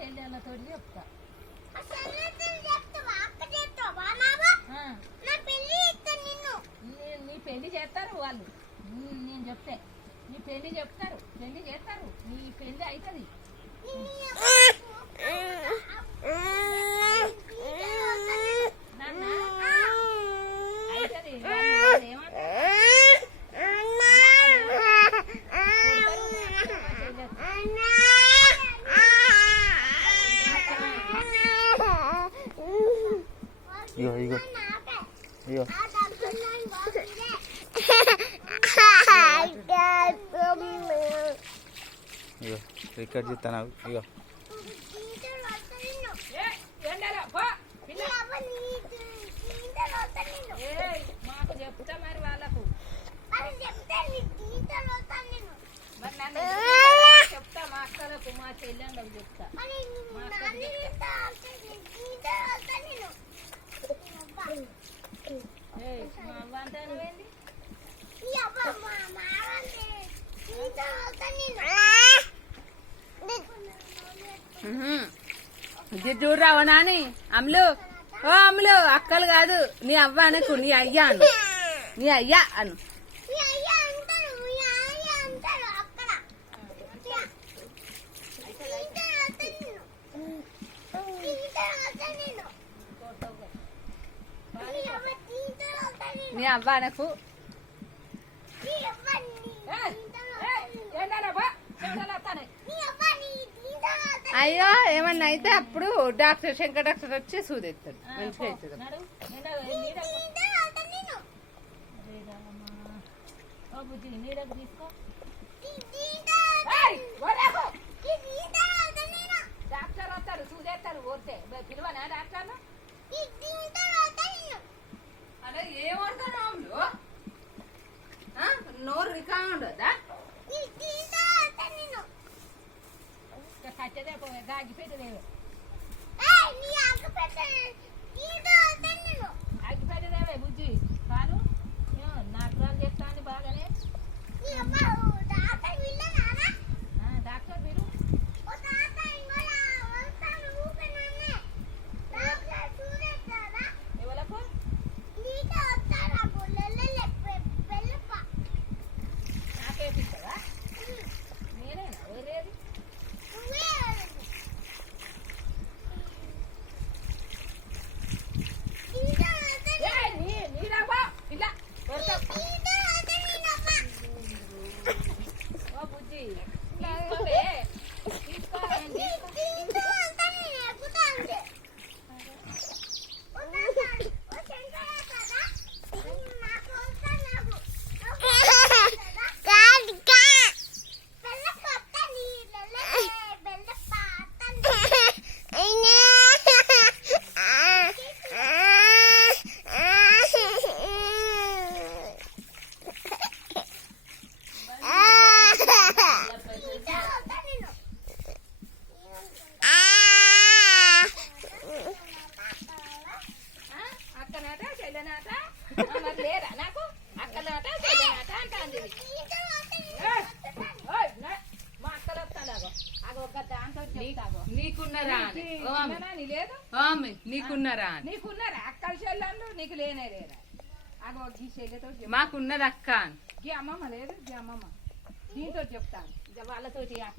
చెల్లెళ్ళతో చెప్తా. నీ పెళ్లి చేస్తారు వాళ్ళు. నేను చెప్తే నీ పెళ్లి చెప్తారు, పెళ్లి చేస్తారు, నీ పెళ్లి అవుతుంది. ఇగో ఇగో ఇగో ఇగో రికార్డ్ చేస్తాను. ఇగో మాకు చెప్తా మరి వాళ్ళకు చెప్తా, మా అక్కలకు మా చెల్లెళ్ళకు చెప్తా. మా అవ్వ అంటానువేంది? చూడరావు నాని అమ్ములు, ఓ అమ్ములు, అక్కలు కాదు నీ అవ్వ అనకు, నీ అయ్యా అను, నీ అయ్యా అను. నీ అవ్వ అనకు. అయ్యో ఏమన్నా అయితే అప్పుడు డాక్టర్ శంకర్ డాక్టర్ వచ్చి సూదెత్తాడు, మంచిగా అవుతుంది. నీడకు తీసుకో. డాక్టర్ వస్తారు, సూదేస్తారు, ఓడితే పిలువనా డాక్టర్? అదే ఏమంటారు నోరు రికా ఉండదా? కచ్చదే గాగిపెట్టదేవే, ఆగిపెట్టదేవే బుజ్జి. కాను నాకు రాలు చెప్తాను బాగానే. డాక్టర్ మీరు ఎవరకు నాకేపిస్తావా? నేనేనా వేరేది? నీరాబా ఇలా ఓ బుజ్జి తీసుకోవే, తీసుకోండి. అక్కనాట చెల్లెనాట మరి లేరా నాకు? అక్కనాట చెల్లెనాట అంటాంది. మా అక్కలు వస్తాడాగో అగో ఒక దాంతో నీకున్నారా లేదు, నీకున్నారా? నీకున్నారా అక్కల చెల్లెళ్ళు? నీకు లేనే లేరా? అగో ఈ చెల్లెతో మాకున్నది అక్క. గీ అమ్మమ్మ లేదు, గీ అమ్మమ్మ దీంతో చెప్తాను వాళ్ళతో